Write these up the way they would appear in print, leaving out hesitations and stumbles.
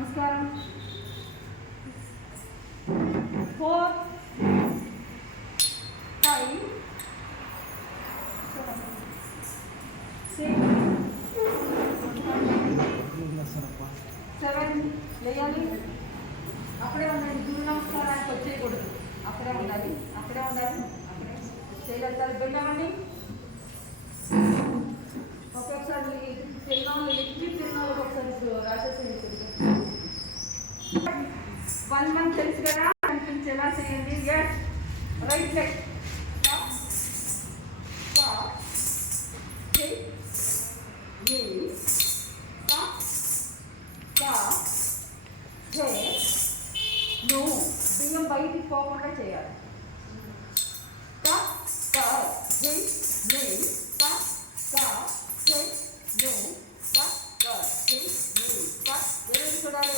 నమస్కారం. 4 5 6 7 లేయాలి. అక్కడే ఉండండి. సూర్య నమస్కారానికి వచ్చేయకూడదు. అక్కడే ఉండాలి. అక్కడే చేయగలుగుతారు. వెళ్ళామండి. ఒక్కొక్కసారి తిరునాళ్ళు ఎక్కి తిరునాళ్ళకి ఒకసారి రాసేసేయండి. 1 మంత్ తెలుసు కదా, కనిపించేలా చేయండి. ఎస్, రైట్ లెగ్ బియ్యం బయటికి పోకుండా చేయాలి. చూడాలి.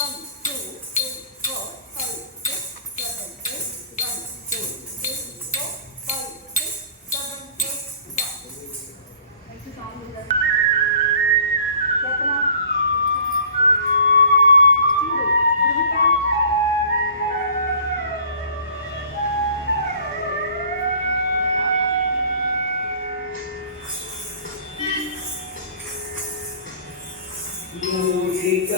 1 2 3 4 5 6 7 8 1 2 3 4 5 6 7 8 నెక్స్ట్ సాంగ్ చూడండి. చేతనా చూడు ధృవిక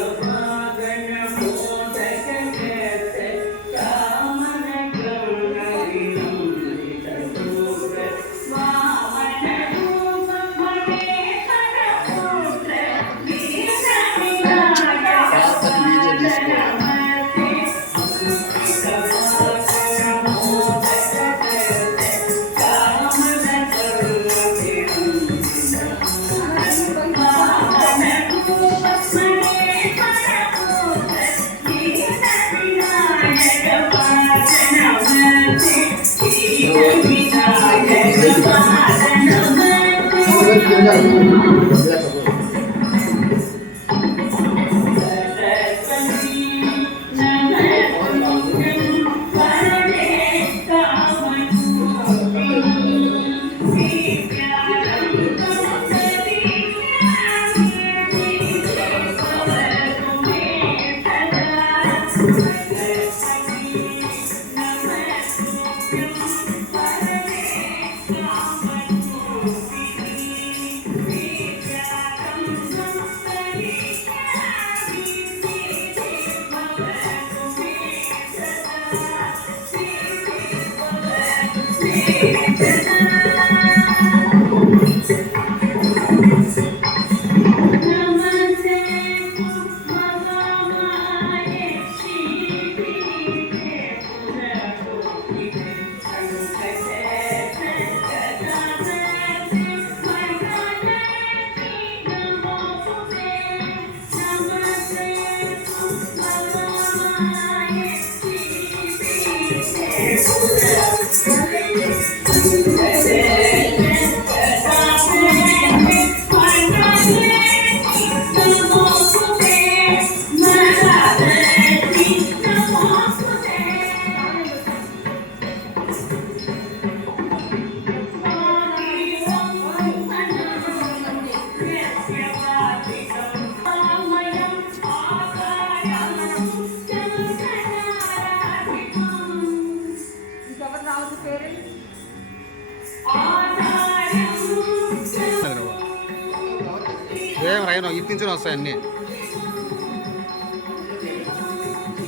ఏం రైనా ఇటు నుంచి వస్తాయి అన్నీ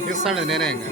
తీస్తాండి నేనే ఇంకా